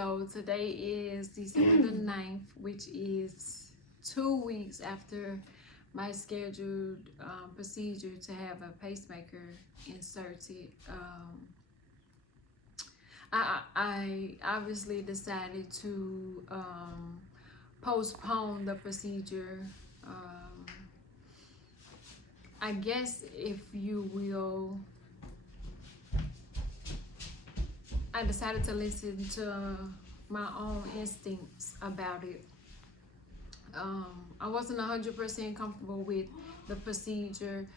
So today is December the 9th, which is 2 weeks after my scheduled procedure to have a pacemaker inserted. I obviously decided to postpone the procedure. I guess, if you will, I decided to listen to my own instincts about it. I wasn't 100% comfortable with the procedure.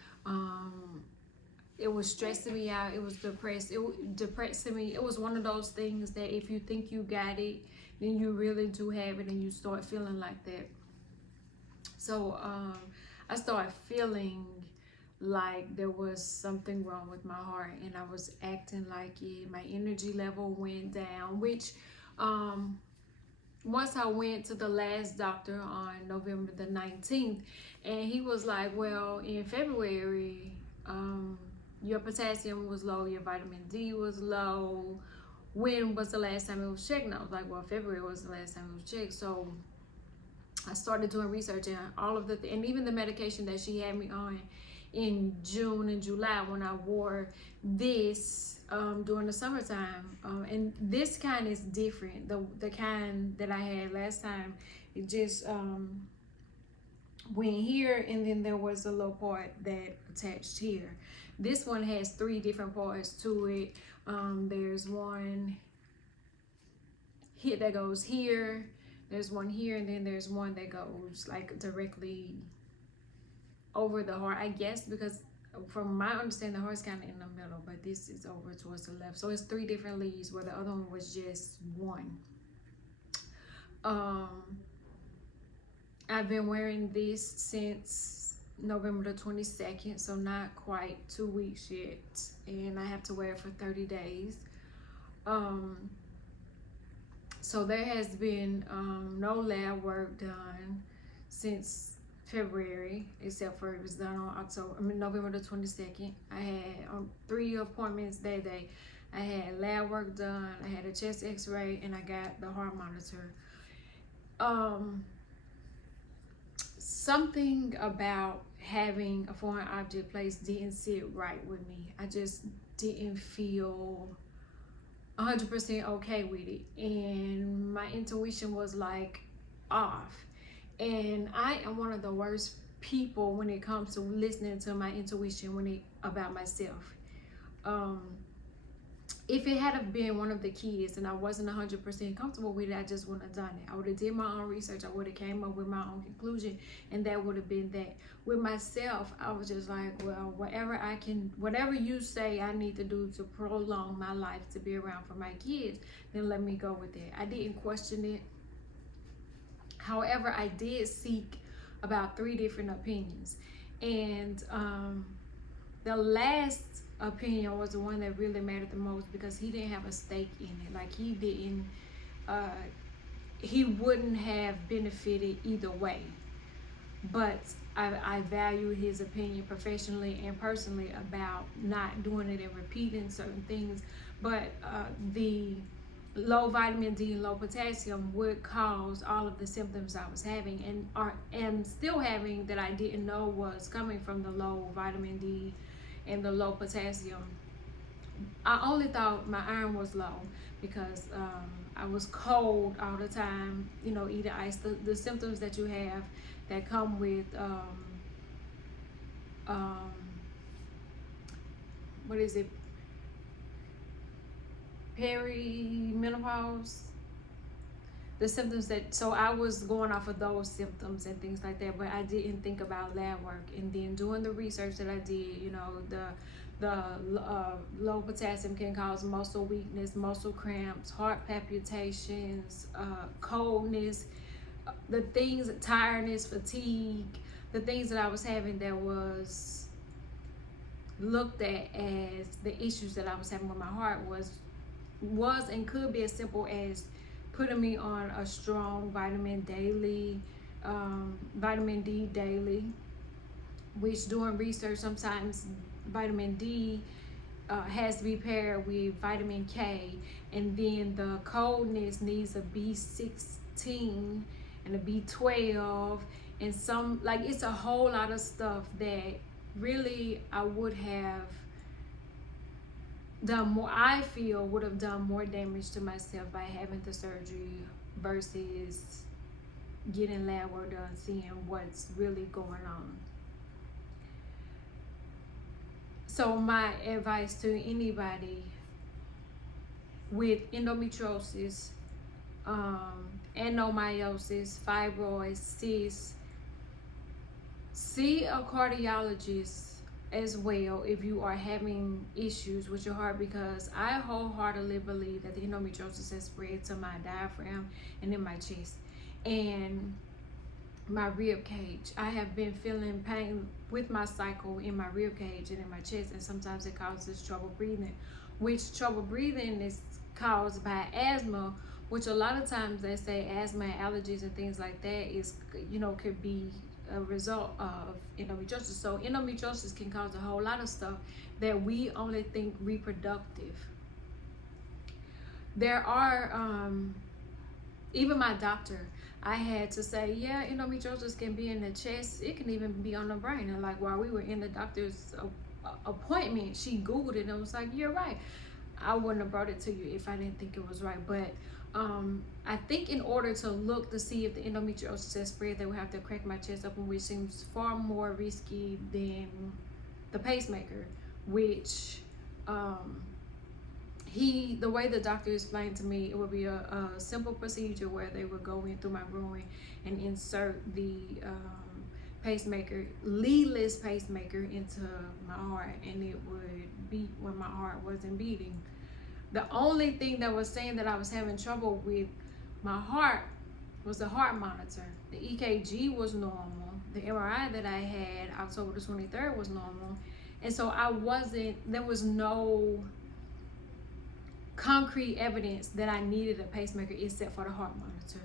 It was stressing me out. It was depressing me. It was one of those things that if you think you got it, then you really do have it, and you start feeling like that. So I started feeling like there was something wrong with my heart, and I was acting like it. My energy level went down, which once I went to the last doctor on November the 19th, and he was like, well, in February, your potassium was low, your vitamin D was low. When was the last time it was checked? And I was like, well, February was the last time it was checked. So I started doing research, and all of and even the medication that she had me on in June and July, when I wore this during the summertime. And this kind is different. The kind that I had last time, it just went here, and then there was a little part that attached here. This one has 3 different parts to it. There's one here that goes here, there's one here, and then there's one that goes like directly over the heart, I guess, because from my understanding, the heart's kind of in the middle, but this is over towards the left. So it's 3 different leads, where the other one was just one. I've been wearing this since November the 22nd, so not quite 2 weeks yet, and I have to wear it for 30 days. So there has been no lab work done since February, except for it was done on November the 22nd. I had 3 appointments that day. I had lab work done, I had a chest x-ray, and I got the heart monitor. Something about having a foreign object placed didn't sit right with me. I just didn't feel 100% okay with it, and my intuition was like off. And I am one of the worst people when it comes to listening to my intuition about myself. If it had been one of the kids and I wasn't 100% comfortable with it, I just wouldn't have done it. I would have did my own research. I would have came up with my own conclusion, and that would have been that. With myself, I was just like, well, whatever you say I need to do to prolong my life to be around for my kids, then let me go with it. I didn't question it. However, I did seek about 3 different opinions, and the last opinion was the one that really mattered the most, because he didn't have a stake in it. Like, he wouldn't have benefited either way. But I value his opinion professionally and personally about not doing it and repeating certain things. But the low vitamin D and low potassium would cause all of the symptoms I was having and still having, that I didn't know was coming from the low vitamin D and the low potassium. I only thought my iron was low because I was cold all the time, eating ice. The symptoms that you have that come with what is it, perimenopause, the symptoms so I was going off of those symptoms and things like that, but I didn't think about lab work. And then doing the research that I did, the low potassium can cause muscle weakness, muscle cramps, heart palpitations, coldness, the things, tiredness, fatigue, the things that I was having that was looked at as the issues that I was having with my heart was and could be as simple as putting me on a strong vitamin D daily, which doing research, sometimes vitamin D has to be paired with vitamin K, and then the coldness needs a B16 and a B12, and some, like, it's a whole lot of stuff that really I would have done more, I feel would have done more damage to myself by having the surgery versus getting lab work done, seeing what's really going on. So my advice to anybody with endometriosis, adenomyosis, fibroids, cysts, see a cardiologist as well if you are having issues with your heart, because I wholeheartedly believe that the endometriosis has spread to my diaphragm and in my chest and my rib cage. I have been feeling pain with my cycle in my rib cage and in my chest, and sometimes it causes trouble breathing, which trouble breathing is caused by asthma, which a lot of times they say asthma and allergies and things like that is, could be a result of endometriosis. So endometriosis can cause a whole lot of stuff that we only think reproductive. There are even my doctor, I had to say, yeah, endometriosis can be in the chest, it can even be on the brain. And like while we were in the doctor's appointment, she Googled it and was like, you're right. I wouldn't have brought it to you if I didn't think it was right. But I think in order to look to see if the endometriosis has spread, they would have to crack my chest open, which seems far more risky than the pacemaker, which the way the doctor explained to me, it would be a simple procedure where they would go in through my groin and insert the pacemaker, leadless pacemaker, into my heart, and it would beat when my heart wasn't beating. The only thing that was saying that I was having trouble with my heart was the heart monitor. The EKG was normal. The MRI that I had October the 23rd was normal. And so there was no concrete evidence that I needed a pacemaker except for the heart monitor.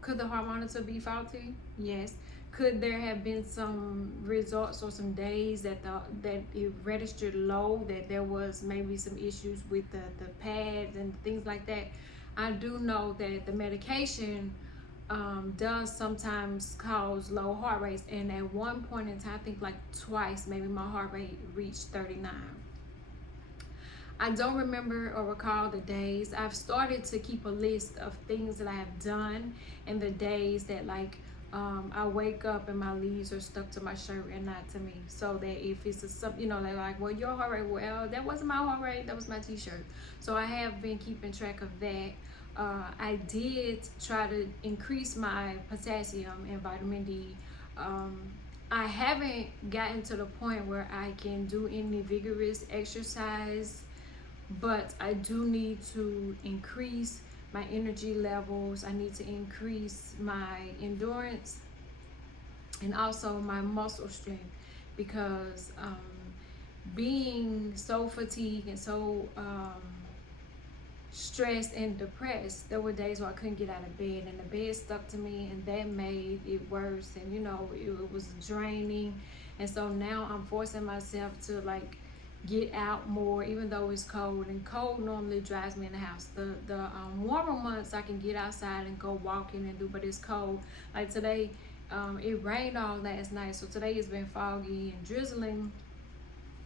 Could the heart monitor be faulty? Yes. Could there have been some results or some days that it registered low, that there was maybe some issues with the pads and things like that? I do know that the medication does sometimes cause low heart rates, and at one point in time, I think like twice, maybe my heart rate reached 39. I don't remember or recall the days. I've started to keep a list of things that I have done and the days that, like, I wake up and my leaves are stuck to my shirt and not to me, so that if it's they're like, well, your heart rate, well, that wasn't my heart rate, that was my t-shirt. So I have been keeping track of that. I did try to increase my potassium and vitamin D. I haven't gotten to the point where I can do any vigorous exercise, but I do need to increase my energy levels. I need to increase my endurance and also my muscle strength, because being so fatigued and so stressed and depressed, there were days where I couldn't get out of bed and the bed stuck to me, and that made it worse, and it was draining. And so now I'm forcing myself to, like, get out more, even though it's cold, and cold normally drives me in the house. The warmer months I can get outside and go walking and do, but it's cold. Like today, it rained all last night, so today it's been foggy and drizzling,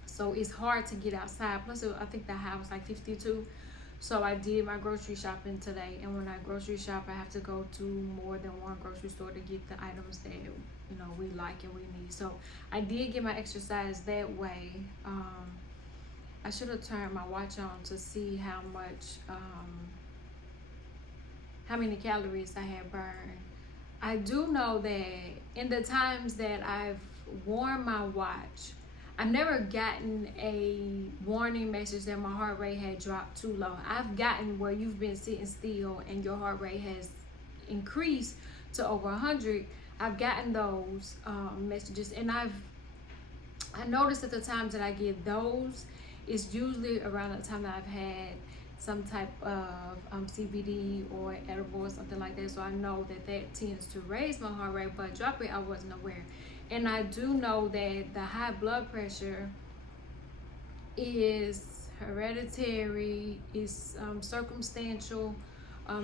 so it's hard to get outside. Plus I think the high was like 52. So I did my grocery shopping today, and when I grocery shop, I have to go to more than one grocery store to get the items that we like and we need. So I did get my exercise that way. I should have turned my watch on to see how many calories I had burned. I do know that in the times that I've worn my watch, I've never gotten a warning message that my heart rate had dropped too low. I've gotten where you've been sitting still and your heart rate has increased to over 100. I've gotten those messages, and I noticed that the times that I get those, it's usually around the time that I've had some type of CBD or edible or something like that. So I know that tends to raise my heart rate, but drop it, I wasn't aware. And I do know that the high blood pressure is hereditary, is circumstantial,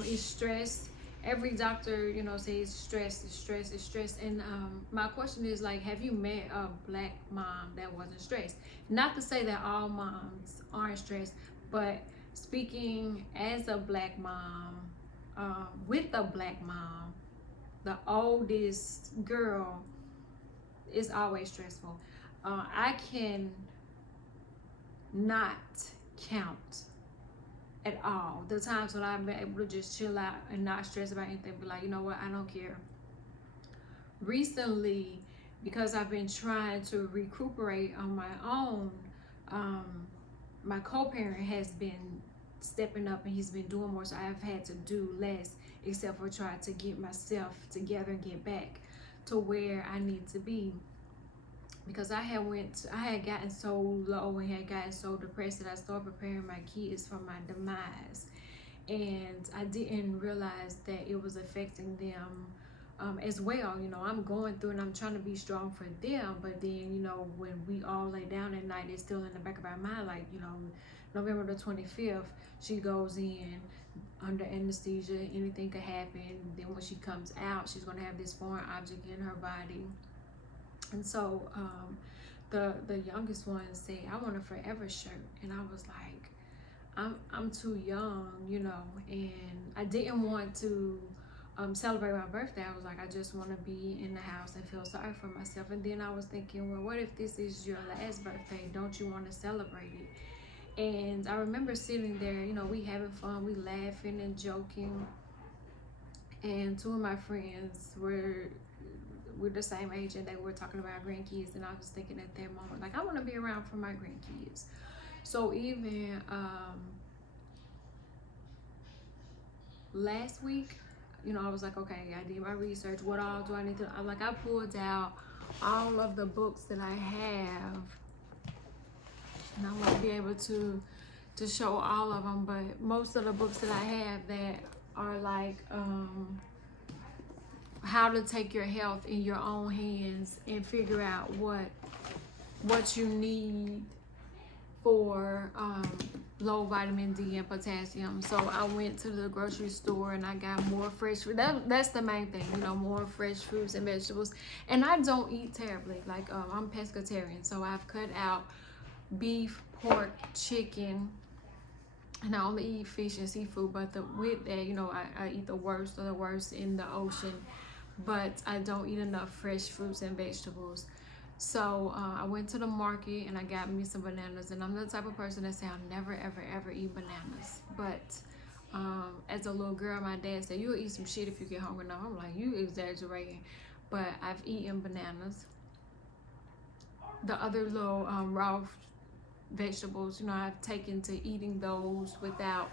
is stress. Every doctor, you know, says stress is stress is stress. And my question is like, have you met a black mom that wasn't stressed? Not to say that all moms aren't stressed, but speaking as a black mom, with a black mom, the oldest girl, is always stressful. I can not count at all the times when I've been able to just chill out and not stress about anything, be like, you know what, I don't care. Recently, because I've been trying to recuperate on my own, my co-parent has been stepping up and he's been doing more, so I've had to do less, except for try to get myself together and get back to where I need to be. Because I had gotten so low and had gotten so depressed that I started preparing my kids for my demise, and I didn't realize that it was affecting them as well. You know, I'm going through and I'm trying to be strong for them, but then, you know, when we all lay down at night, it's still in the back of our mind, like, you know, November the 25th, she goes in under anesthesia, anything could happen. Then when she comes out, she's going to have this foreign object in her body. And so the youngest one said, I want a forever shirt. And I was like, I'm too young, you know, and I didn't want to celebrate my birthday. I was like, I just want to be in the house and feel sorry for myself. And then I was thinking, well, what if this is your last birthday? Don't you want to celebrate it? And I remember sitting there, you know, we having fun, we laughing and joking. And two of my friends we're the same age and they were talking about grandkids, and I was thinking at that moment, like, I want to be around for my grandkids. So even last week, you know, I was like, okay, I did my research. What all do I need to, I pulled out all of the books that I have, and I want to be able to show all of them, but most of the books that I have that are like how to take your health in your own hands and figure out what you need for low vitamin D and potassium. So I went to the grocery store and I got more fresh fruit. That's the main thing, you know, more fresh fruits and vegetables. And I don't eat terribly. Like I'm pescatarian, so I've cut out beef, pork, chicken, and I only eat fish and seafood. But with that, you know, I eat the worst of the worst in the ocean, but I don't eat enough fresh fruits and vegetables. So I went to the market and I got me some bananas, and I'm the type of person that say I'll never ever ever eat bananas. But as a little girl, my dad said, you'll eat some shit if you get hungry. Now I'm like, you exaggerating. But I've eaten bananas. The other little raw vegetables, you know, I've taken to eating those without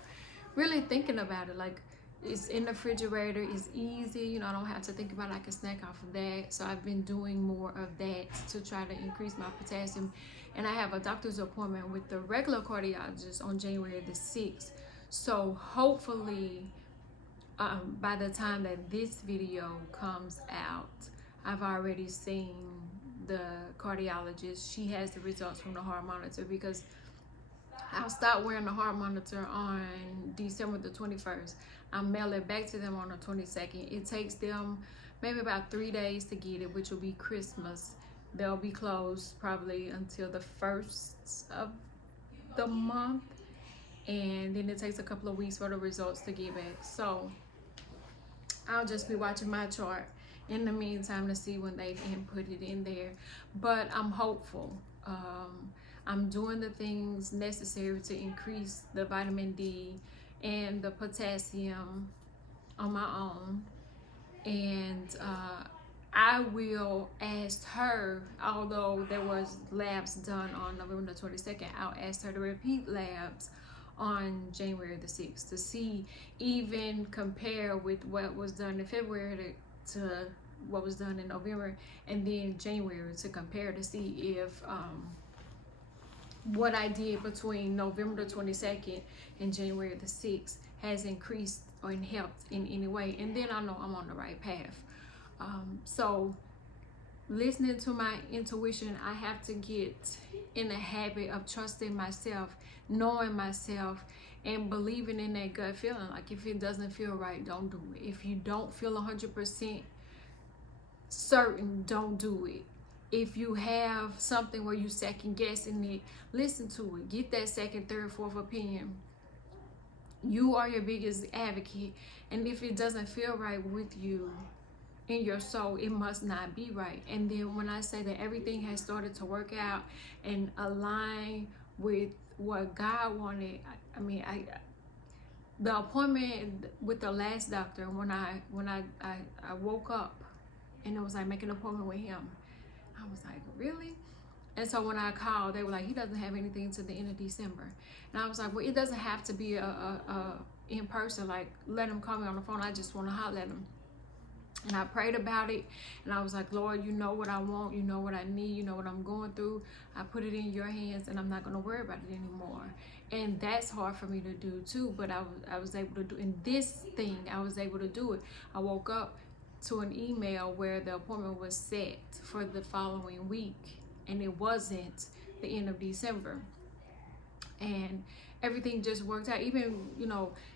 really thinking about it. Like, it's in the refrigerator, it's easy, you know, I don't have to think about it. I can snack off of that. So I've been doing more of that to try to increase my potassium. And I have a doctor's appointment with the regular cardiologist on January the 6th. So hopefully by the time that this video comes out, I've already seen the cardiologist. She has the results from the heart monitor, because I'll start wearing the heart monitor on December the 21st. I'll mail it back to them on the 22nd. It takes them maybe about 3 days to get it, which will be Christmas. They'll be closed probably until the 1st of the month. And then it takes a couple of weeks for the results to get back. So I'll just be watching my chart in the meantime to see when they input it in there. But I'm hopeful. I'm doing the things necessary to increase the vitamin D and the potassium on my own. And I will ask her, although there was labs done on November the 22nd, I'll ask her to repeat labs on January the 6th to see, even compare with what was done in February to what was done in November, and then January to compare to see if what I did between November the 22nd and January the 6th has increased or helped in any way, and then I know I'm on the right path. So listening to my intuition, I have to get in the habit of trusting myself, knowing myself, and believing in that gut feeling. Like, if it doesn't feel right, don't do it. If you don't feel 100% certain, don't do it. If you have something where you second guessing it, listen to it. Get that second, third, fourth opinion. You are your biggest advocate, and if it doesn't feel right with you in your soul, it must not be right. And then when I say that everything has started to work out and align with what God wanted, I the appointment with the last doctor, when I woke up and it was like making an appointment with him, I was like, really? And so when I called, they were like, he doesn't have anything to the end of December. And I was like, well, it doesn't have to be a in person. Like, let him call me on the phone. I just want to holler at him. And I prayed about it, and I was like, Lord, you know what I want, you know what I need, you know what I'm going through. I put it in your hands, and I'm not going to worry about it anymore. And that's hard for me to do too, but I was able to do, in this thing, I was able to do it. I woke up to an email where the appointment was set for the following week, and it wasn't the end of December. And everything just worked out. Even,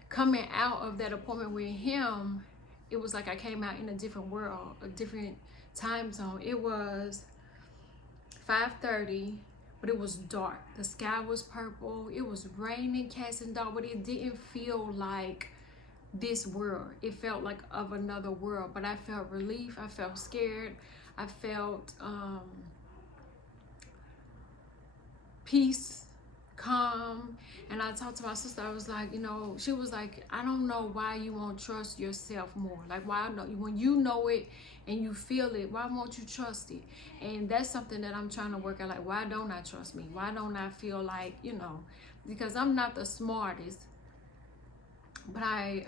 coming out of that appointment with him, it was like I came out in a different world, a different time zone. It was 5:30, but it was dark. The sky was purple. It was raining, cats and dogs, but it didn't feel like this world. It felt like of another world, but I felt relief. I felt scared. I felt peace, calm. And I talked to my sister. I was like, she was like, I don't know why you won't trust yourself more. Like, why not? When you know it and you feel it, why won't you trust it? And that's something that I'm trying to work out. Like, why don't I trust me? Why don't I feel like, because I'm not the smartest, but I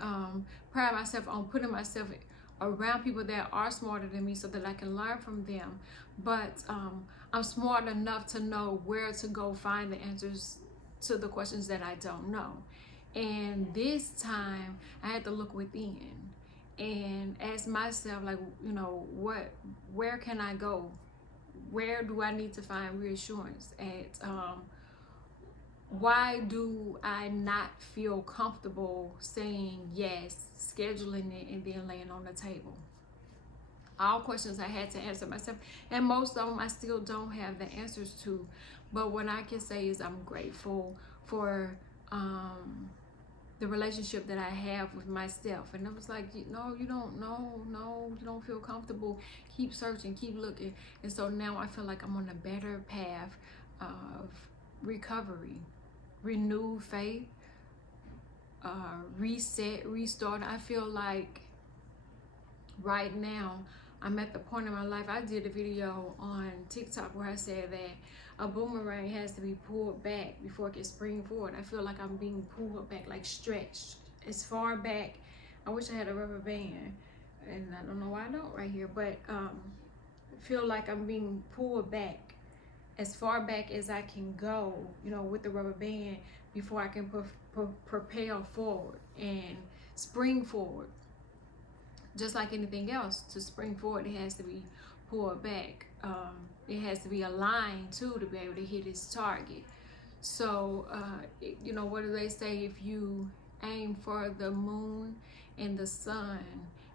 pride myself on putting myself around people that are smarter than me so that I can learn from them. But I'm smart enough to know where to go find the answers to the questions that I don't know. And this time I had to look within and ask myself, like, where can I go? Where do I need to find reassurance at? Why do I not feel comfortable saying yes, scheduling it, and then laying on the table? All questions I had to answer myself, and most of them I still don't have the answers to. But what I can say is I'm grateful for the relationship that I have with myself. And I was like, no, you don't know, no, you don't feel comfortable. Keep searching, keep looking. And so now I feel like I'm on a better path of recovery, renewed faith, reset, restart. I feel like right now I'm at the point in my life. I did a video on TikTok where I said that a boomerang has to be pulled back before it can spring forward. I feel like I'm being pulled back, like stretched as far back. I wish I had a rubber band, and I don't know why I don't right here, but I feel like I'm being pulled back as far back as I can go, with the rubber band before I can propel forward and spring forward. Just like anything else, to spring forward, it has to be pulled back. It has to be aligned too to be able to hit its target. So, what do they say? If you aim for the moon and the sun,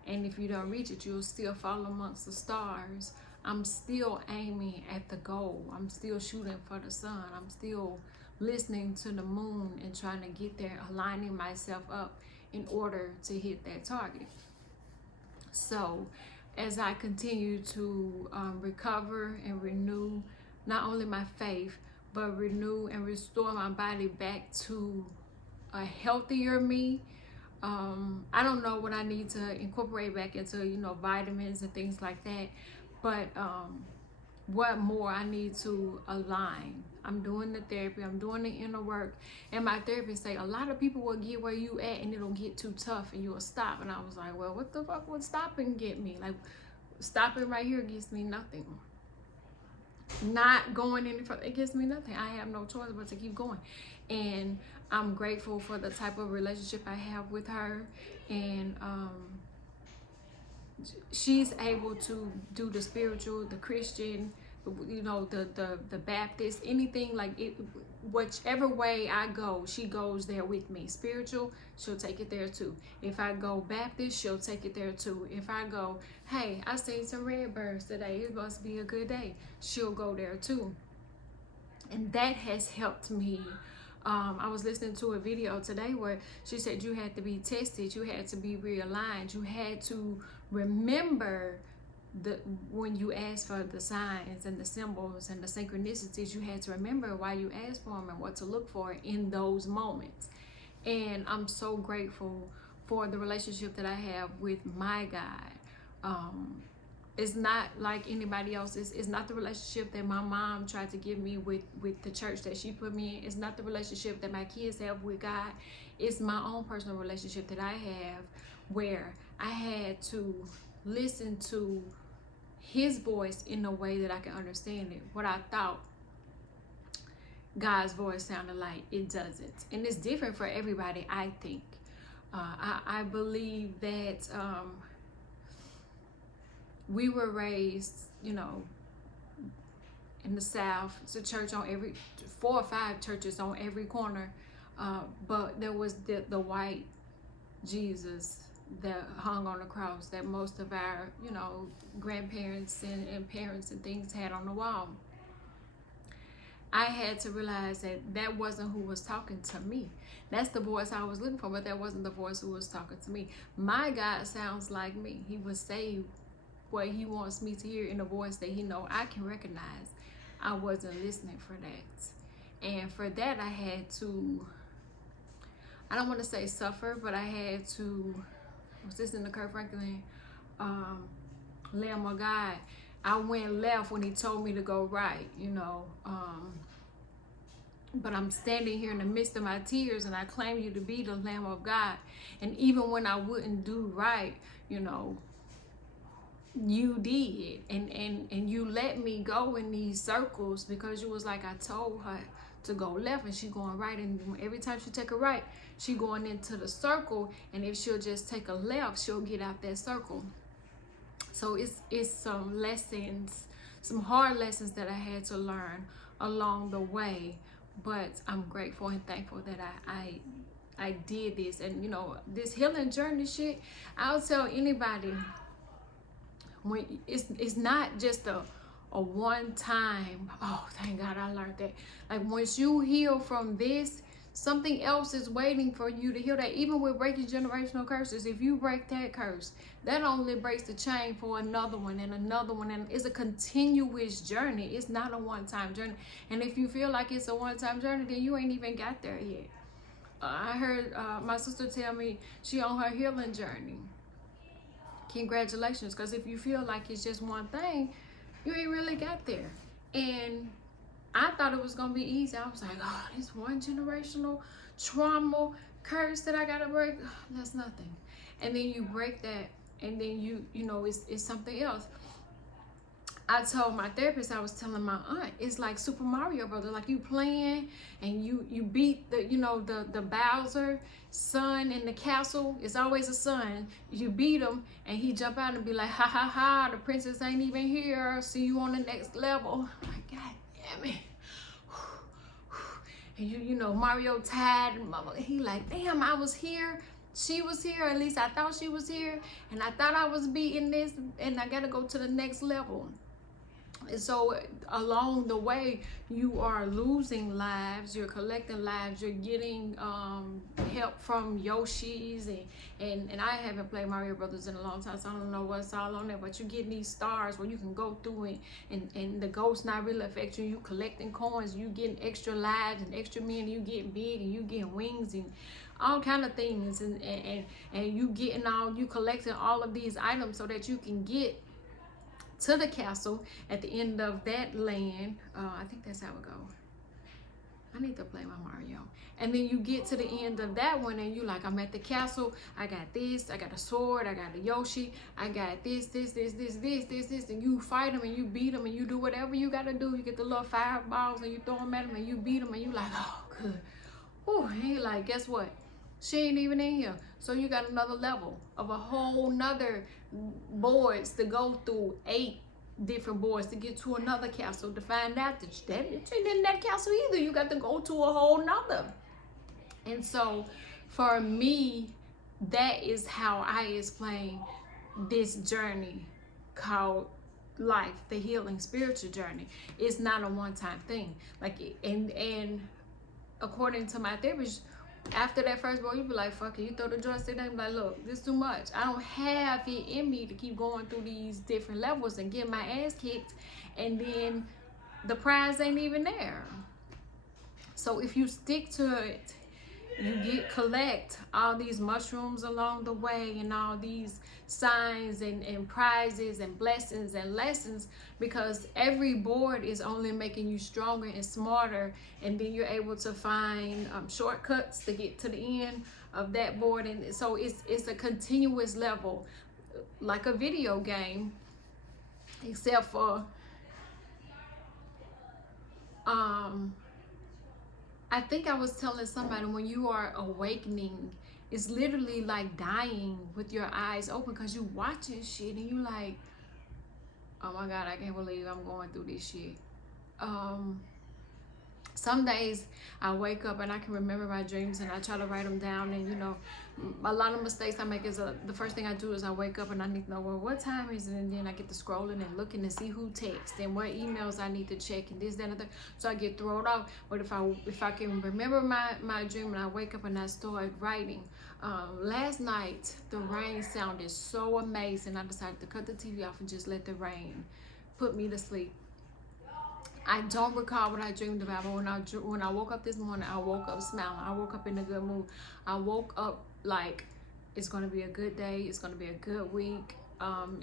and if you don't reach it, you'll still fall amongst the stars. I'm still aiming at the goal. I'm still shooting for the sun. I'm still listening to the moon and trying to get there, aligning myself up in order to hit that target. So as I continue to recover and renew not only my faith, but renew and restore my body back to a healthier me. I don't know what I need to incorporate back into, vitamins and things like that. But what more I need to align. I'm doing the therapy, I'm doing the inner work, and my therapist say a lot of people will get where you at and it'll get too tough and you'll stop. And I was like, well, what the fuck would stopping get me? Like, stopping right here gets me nothing. Not going any further, it gives me nothing. I have no choice but to keep going. And I'm grateful for the type of relationship I have with her. And she's able to do the spiritual, the Christian, you know, the Baptist, anything like it, whichever way I go, she goes there with me. Spiritual, she'll take it there too. If I go Baptist, she'll take it there too. If I go, hey, I seen some redbirds today, it must be a good day, she'll go there too. And that has helped me. I was listening to a video today where she said you had to be tested, you had to be realigned, you had to remember when you asked for the signs and the symbols and the synchronicities, you had to remember why you asked for them and what to look for in those moments. And I'm so grateful for the relationship that I have with my God. It's not like anybody else's. It's not the relationship that my mom tried to give me with the church that she put me in. It's not the relationship that my kids have with God. It's my own personal relationship that I have, where I had to listen to his voice in a way that I can understand it. What I thought God's voice sounded like, it doesn't. And it's different for everybody, I think. I believe that we were raised, you know, in the South. It's a church on every 4 or 5 churches on every corner, but there was the white Jesus that hung on the cross that most of our, you know, grandparents and parents and things had on the wall. I had to realize that that wasn't who was talking to me. That's the voice I was looking for, but that wasn't the voice who was talking to me. My God sounds like me. He was saved what he wants me to hear in a voice that he know I can recognize. I wasn't listening for that. And for that, I had to, I don't want to say suffer, but I had to, was listening to Kirk Franklin, Lamb of God. I went left when he told me to go right, you know. But I'm standing here in the midst of my tears, and I claim you to be the Lamb of God. And even when I wouldn't do right, you know, you did, and you let me go in these circles because you was like, I told her to go left and she going right, and every time she take a right, she going into the circle, and if she'll just take a left, she'll get out that circle. So it's some lessons, some hard lessons that I had to learn along the way, but I'm grateful and thankful that I did this. And you know, this healing journey shit, I'll tell anybody, when it's not just a one time, oh thank God I learned that. Like once you heal from this, something else is waiting for you to heal that. Even with breaking generational curses, if you break that curse, that only breaks the chain for another one and another one, and it's a continuous journey. It's not a one-time journey. And if you feel like it's a one-time journey, then you ain't even got there yet. I heard my sister tell me she on her healing journey. Congratulations, because if you feel like it's just one thing, you ain't really got there. And I thought it was gonna be easy. I was like, oh, this one generational trauma curse that I gotta break, that's nothing. And then you break that, and then you know, it's something else. I told my therapist, I was telling my aunt, it's like Super Mario Brothers. Like you playing and you beat the, you know, the Bowser son in the castle. It's always a son. You beat him and he jump out and be like, ha ha ha, the princess ain't even here. See you on the next level. I'm like, God damn it. And you know, Mario tied and mama, he like, damn, I was here. She was here, at least I thought she was here. And I thought I was beating this, and I gotta go to the next level. And so along the way, you are losing lives, you're collecting lives, you're getting help from Yoshi's, and I haven't played Mario Brothers in a long time, so I don't know what's all on there, but you're getting these stars where you can go through it, and the ghosts not really affect you. You collecting coins, you getting extra lives and extra men, you getting big, and you getting wings and all kind of things, and you getting all, you collecting all of these items so that you can get to the castle at the end of that land. I think that's how it goes. I need to play my Mario. And then you get to the end of that one and you like, I'm at the castle, I got this, I got a sword, I got a Yoshi, I got this, and you fight them and you beat them and you do whatever you gotta do. You get the little fireballs and you throw them at them and you beat them and you like, oh good. Oh, and he like, guess what? She ain't even in here. So you got another level of a whole nother boards to go through, 8 different boards to get to another castle to find out that it ain't in that castle either. You got to go to a whole nother. And so for me, that is how I explain this journey called life, the healing spiritual journey. It's not a one-time thing. Like, and according to my therapist, after that first boy, you be like, fuck it, you throw the joystick down, you be like, look, this is too much. I don't have it in me to keep going through these different levels and getting my ass kicked, and then the prize ain't even there. So if you stick to it, you collect all these mushrooms along the way, and all these signs and prizes and blessings and lessons, because every board is only making you stronger and smarter, and then you're able to find shortcuts to get to the end of that board. And so it's a continuous level, like a video game, except for I think I was telling somebody, when you are awakening, it's literally like dying with your eyes open, because you watching shit and you like, oh my God, I can't believe I'm going through this shit. Some days I wake up and I can remember my dreams, and I try to write them down. And you know, a lot of mistakes I make is the first thing I do is I wake up and I need to know, well, what time is it? And then I get to scrolling and looking to see who texts and what emails I need to check and this, that, and the third. So I get thrown off. But if I can remember my dream and I wake up and I start writing. Last night the rain sounded so amazing. I decided to cut the TV off and just let the rain put me to sleep. I don't recall what I dreamed about, but when I woke up this morning, I woke up smiling. I woke up in a good mood. I woke up like, it's gonna be a good day. It's gonna be a good week.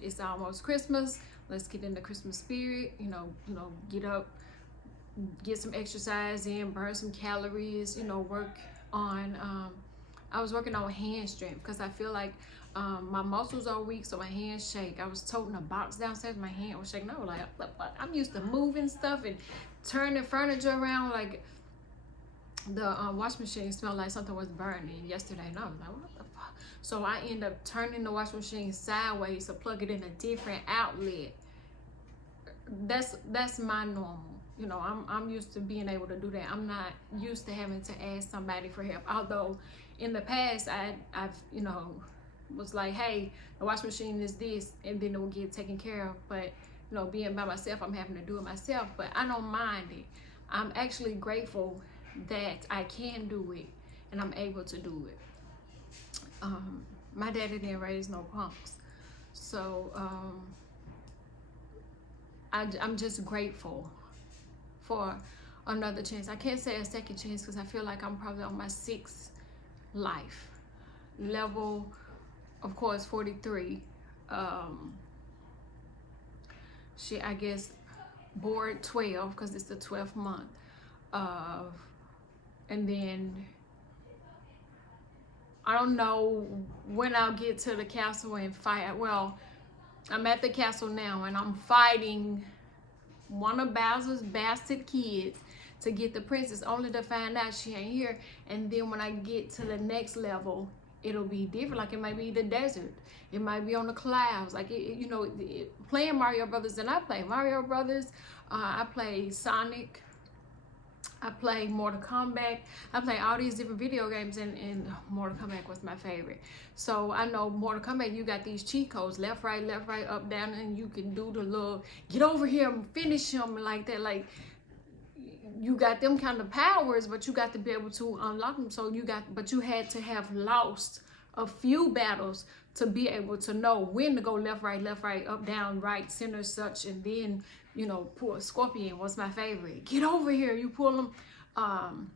It's almost Christmas. Let's get in the Christmas spirit. You know, get up, get some exercise in, burn some calories. You know, work on. I was working on hand strength, because I feel like my muscles are weak, so my hands shake. I was toting a box downstairs, my hand was shaking. I was like, I'm used to moving stuff and turning furniture around. Like, the wash machine smelled like something was burning yesterday, and I was like, what the fuck? So I end up turning the wash machine sideways to plug it in a different outlet. That's my normal. You know, I'm used to being able to do that. I'm not used to having to ask somebody for help. Although in the past I've you know, was like, hey, the wash machine is this, and then it will get taken care of. But you know, being by myself, I'm having to do it myself. But I don't mind it. I'm actually grateful that I can do it and I'm able to do it. My daddy didn't raise no punks, so I'm just grateful for another chance. I can't say a second chance, because I feel like I'm probably on my 6th life. Level, of course, 43. I guess board 12, because it's the 12th month. And then I don't know when I'll get to the castle and fight. Well, I'm at the castle now, and I'm fighting one of Bowser's bastard kids to get the princess, only to find out she ain't here. And then when I get to the next level, it'll be different. Like, it might be the desert, it might be on the clouds. Like, you know, playing Mario Brothers, and I play Mario Brothers, I play Sonic, I play Mortal Kombat, I play all these different video games, and Mortal Kombat was my favorite. So I know Mortal Kombat, you got these cheat codes, left, right, up, down, and you can do the little get over here and finish him like that. Like, you got them kind of powers, but you got to be able to unlock them. So but you had to have lost a few battles to be able to know when to go left, right, up, down, right, center, such. And then, you know, pull Scorpion was my favorite. Get over here. You pull them.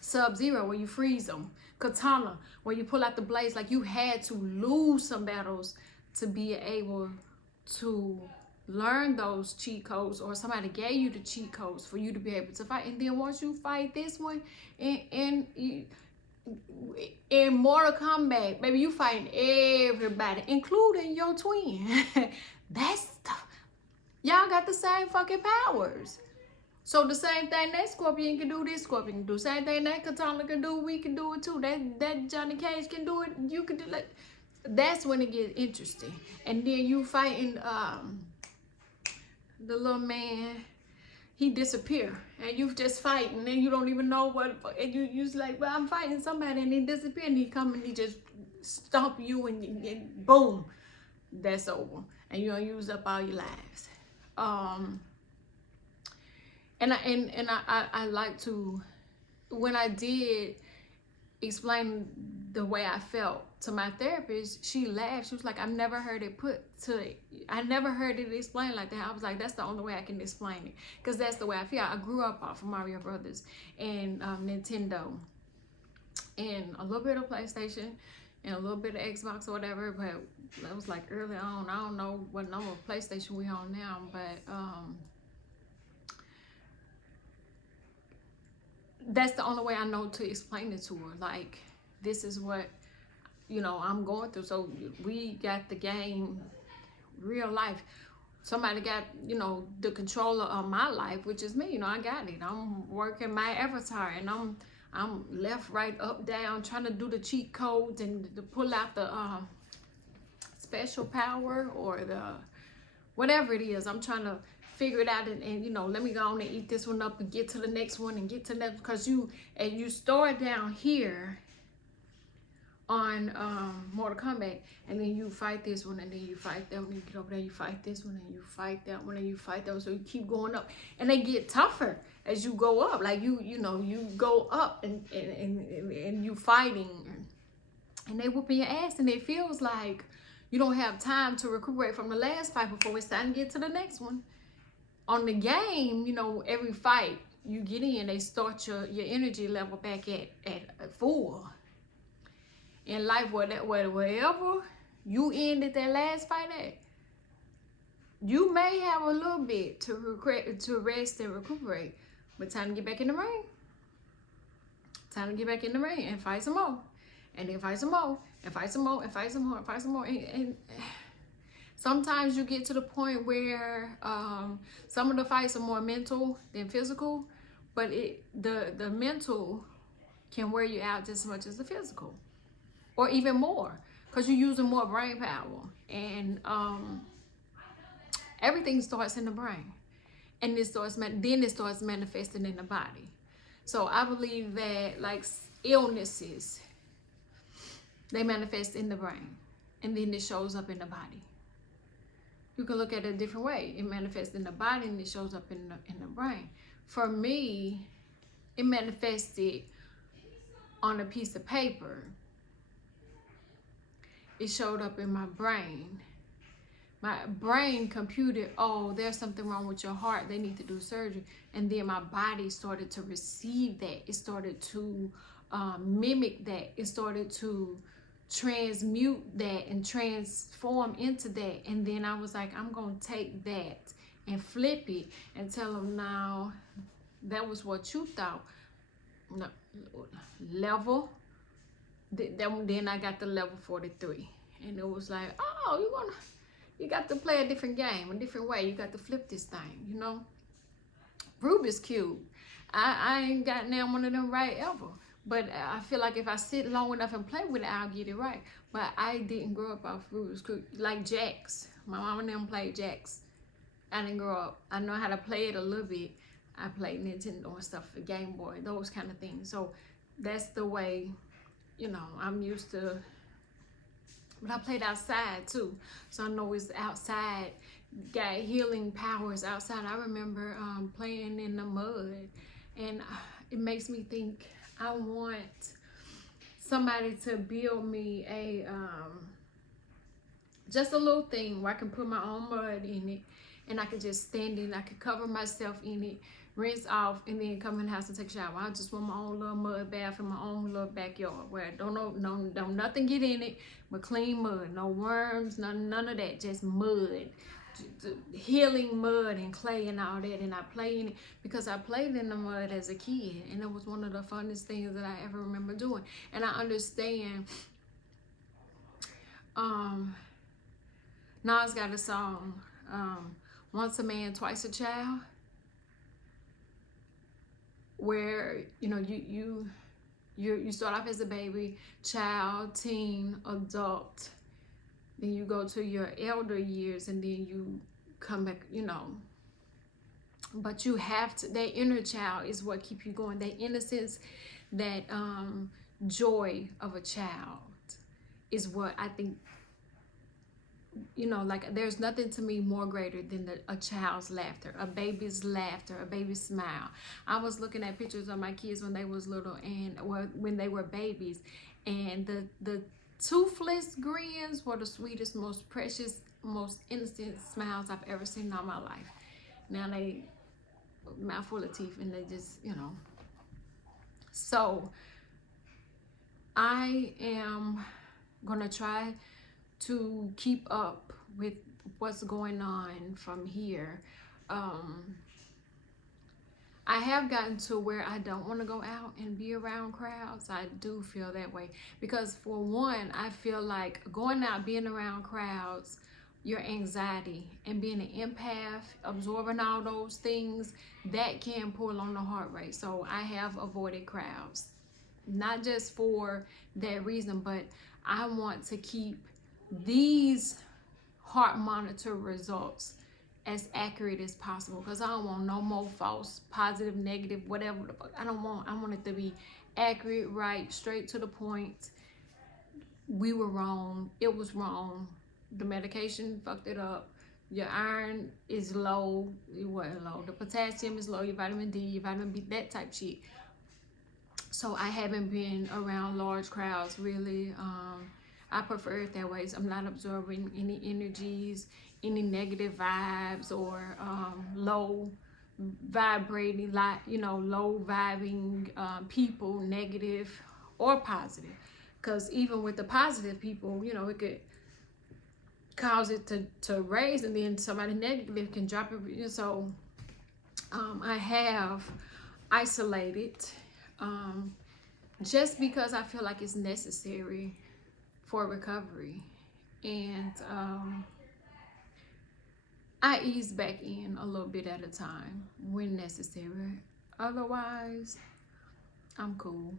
Sub-Zero, where you freeze them. Katana, where you pull out the blades. Like, you had to lose some battles to be able to learn those cheat codes, or somebody gave you the cheat codes for you to be able to fight. And then once you fight this one in Mortal Kombat, baby, you fighting everybody, including your twin. That's y'all got the same fucking powers. So the same thing that Scorpion can do, this Scorpion can do. Same thing that Katana can do, we can do it too. That Johnny Cage can do it, you can do it. That's when it gets interesting. And then you fighting the little man, he disappear, and you just fighting, and you don't even know what, and you's like, well, I'm fighting somebody, and he disappear, and he come and he just stomp you, and boom, that's over, and you don't use up all your lives. I like to, when I did explain the way I felt to my therapist, she laughed. She was like, I've never heard it I never heard it explained like that. I was like, that's the only way I can explain it, because that's the way I feel. I grew up off of Mario Brothers and Nintendo and a little bit of PlayStation and a little bit of Xbox or whatever, but that was like early on. I don't know what number of PlayStation we on now, but that's the only way I know to explain it to her. Like, this is what, I'm going through. So we got the game, real life. Somebody got, the controller of my life, which is me. I got it. I'm working my avatar, and I'm left, right, up, down, trying to do the cheat codes and to pull out the special power or the whatever it is. I'm trying to figure it out, and let me go on and eat this one up and get to the next one and get to the next, because you start down here on Mortal Kombat, and then you fight this one, and then you fight that one, you get over there, you fight this one, and you fight that one, and you fight that one, so you keep going up, and they get tougher as you go up. Like you go up, and you fighting, and they whooping your ass, and it feels like you don't have time to recuperate from the last fight before it's time to get to the next one. On the game, every fight you get in, they start your energy level back at full. In life, wherever you ended that last fight at, you may have a little bit to rest and recuperate, but time to get back in the ring. Time to get back in the ring and fight some more, and then fight some more, and fight some more, and fight some more, and fight some more, and sometimes you get to the point where some of the fights are more mental than physical, but the mental can wear you out just as much as the physical, or even more, because you're using more brain power, and everything starts in the brain, and it starts manifesting in the body. So I believe that, like, illnesses, they manifest in the brain, and then it shows up in the body. You can look at it a different way. It manifests in the body, and it shows up in the brain. For me, it manifested on a piece of paper. It showed up in my brain. My brain computed, oh, there's something wrong with your heart, they need to do surgery. And then my body started to receive that. It started to mimic that. It started to transmute that and transform into that. And then I was like, I'm going to take that and flip it and tell them, now, that was what you thought. No, level. Then I got the level 43. And it was like, oh, you got to play a different game, a different way. You got to flip this thing, Rubik's Cube. I ain't got now one of them right ever. But I feel like if I sit long enough and play with it, I'll get it right. But I didn't grow up off Rubik's Cube. Like jacks. My mom and them played jacks. I didn't grow up. I know how to play it a little bit. I played Nintendo and stuff, for Game Boy, those kind of things. So that's the way, I'm used to. But I played outside too. So I know it's outside. Got healing powers outside. I remember playing in the mud. And it makes me think, I want somebody to build me just a little thing where I can put my own mud in it, and I can just stand in it. I can cover myself in it, rinse off, and then come in the house and take a shower. I just want my own little mud bath in my own little backyard where don't nothing get in it but clean mud. No worms, none of that, just mud. Healing mud and clay and all that. And I play in it because I played in the mud as a kid, and it was one of the funnest things that I ever remember doing. And I understand Nas got a song, Once a Man, Twice a Child. where you start off as a baby, child, teen, adult, then you go to your elder years, and then you come back, but you have to, that inner child is what keep you going, that innocence, that joy of a child is what I think, like there's nothing to me more greater than a child's laughter, a baby's laughter, a baby's smile. I was looking at pictures of my kids when they was little, and when they were babies, and the toothless grins were the sweetest, most precious, most innocent smiles I've ever seen in all my life. Now they mouthful of teeth, and they just, so I am gonna try to keep up with what's going on from here. I have gotten to where I don't want to go out and be around crowds. I do feel that way because, for one, I feel like going out, being around crowds, your anxiety and being an empath, absorbing all those things, that can pull on the heart rate. So I have avoided crowds, not just for that reason, but I want to keep these heart monitor results as accurate as possible, because I don't want no more false, positive, negative, whatever the fuck. I want it to be accurate, right, straight to the point. We were wrong. It was wrong. The medication fucked it up. Your iron is low. It wasn't low. The potassium is low. Your vitamin D, your vitamin B, that type shit. So I haven't been around large crowds really. I prefer it that way. So I'm not absorbing any energies, any negative vibes, or low vibrating, low vibing people, negative or positive. Because even with the positive people, it could cause it to raise, and then somebody negative can drop it. So I have isolated just because I feel like it's necessary for recovery, and I ease back in a little bit at a time when necessary. Otherwise, I'm cool.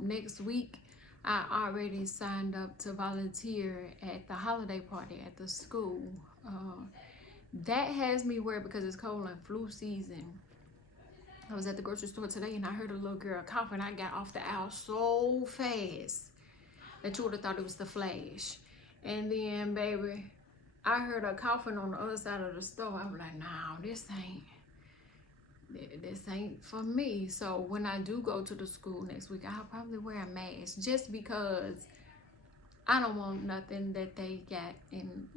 Next week, I already signed up to volunteer at the holiday party at the school. That has me worried because it's cold and flu season. I was at the grocery store today and I heard a little girl coughing. I got off the aisle so fast that you would have thought it was the Flash. And then, baby, I heard her coughing on the other side of the store. I was like, no, this ain't for me. So when I do go to the school next week, I'll probably wear a mask, just because I don't want nothing that they got in,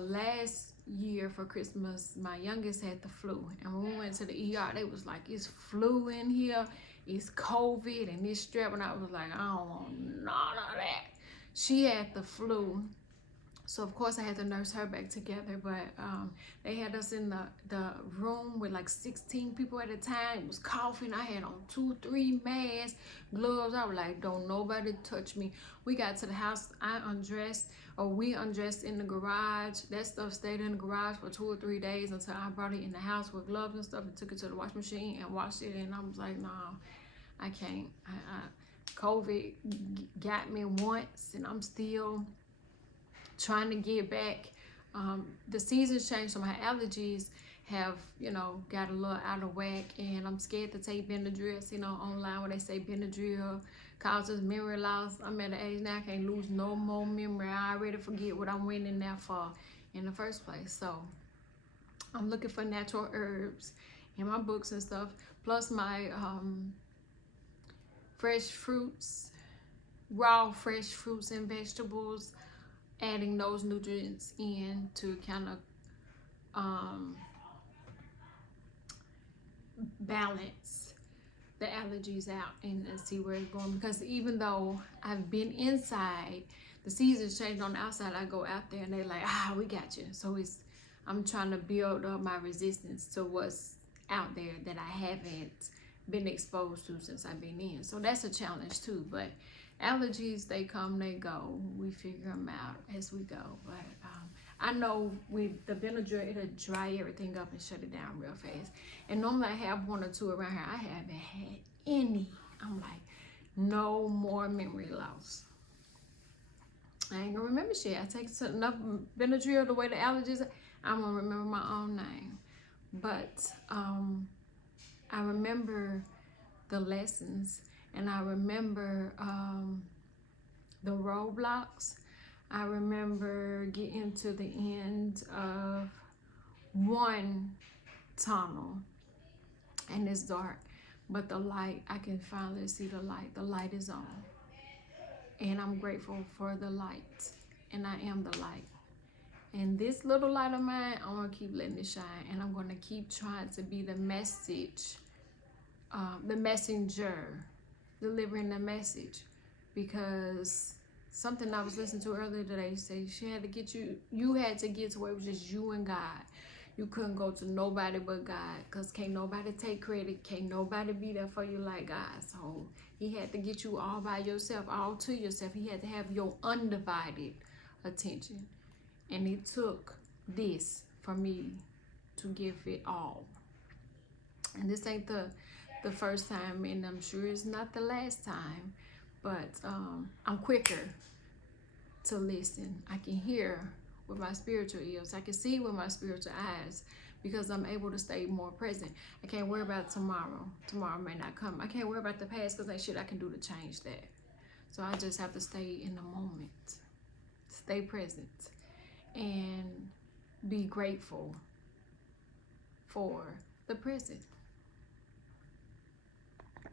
last year for Christmas, my youngest had the flu, and when we went to the ER, they was like, it's flu in here, it's COVID, and this strep, and I was like, I don't want none of that. She had the flu, so of course I had to nurse her back together, but they had us in the room with like 16 people at a time. It was coughing. I had on 2-3 masks, gloves. I was like, don't nobody touch me. We got to the house, we undressed in the garage. That stuff stayed in the garage for 2 or 3 days until I brought it in the house with gloves and stuff and took it to the washing machine and washed it, and I was like, no, I can't. COVID got me once, and I'm still trying to get back. The seasons changed, so my allergies have, got a little out of whack, and I'm scared to take Benadryl. Online where they say Benadryl causes memory loss. I'm at an age now I can't lose no more memory. I already forget what I went in there for in the first place. So I'm looking for natural herbs in my books and stuff, plus my fresh fruits, raw fresh fruits and vegetables, adding those nutrients in to kind of balance the allergies out and see where it's going. Because even though I've been inside, the seasons change on the outside. I go out there and they're like, we got you. So I'm trying to build up my resistance to what's out there that I haven't been exposed to since I've been in. So that's a challenge too. But allergies, they come, they go. We figure them out as we go. But I know with the Benadryl, it'll dry everything up and shut it down real fast. And normally I have 1 or 2 around here. I haven't had any. I'm like, no more memory loss. I ain't gonna remember shit. I take enough Benadryl the way the allergies are, I'm gonna remember my own name. But I remember the lessons, and I remember the roadblocks. I remember getting to the end of one tunnel, and it's dark, but the light, I can finally see the light. The light is on, and I'm grateful for the light, and I am the light. And this little light of mine, I'm gonna keep letting it shine, and I'm gonna keep trying to be the message, the messenger, delivering the message. Because something I was listening to earlier today say she had to get you had to get to where it was just you and God. You couldn't go to nobody but God, because can't nobody take credit, can't nobody be there for you like God. So he had to get you all by yourself, all to yourself. He had to have your undivided attention. And it took this for me to give it all. And this ain't the first time, and I'm sure it's not the last time, but I'm quicker to listen. I can hear with my spiritual ears. I can see with my spiritual eyes, because I'm able to stay more present. I can't worry about tomorrow. Tomorrow may not come. I can't worry about the past, because ain't shit I can do to change that. So I just have to stay in the moment, stay present, and be grateful for the present.